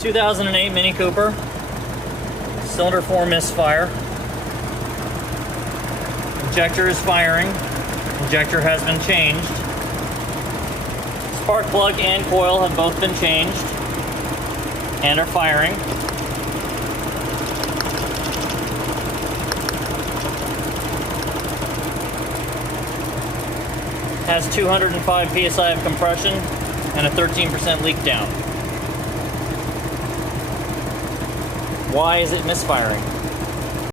2008 Mini Cooper, cylinder 4 misfire. Injector is firing. Injector has been changed. Spark plug and coil have both been changed and are firing. Has 205 psi of compression and a 13% leak down. Why is it misfiring?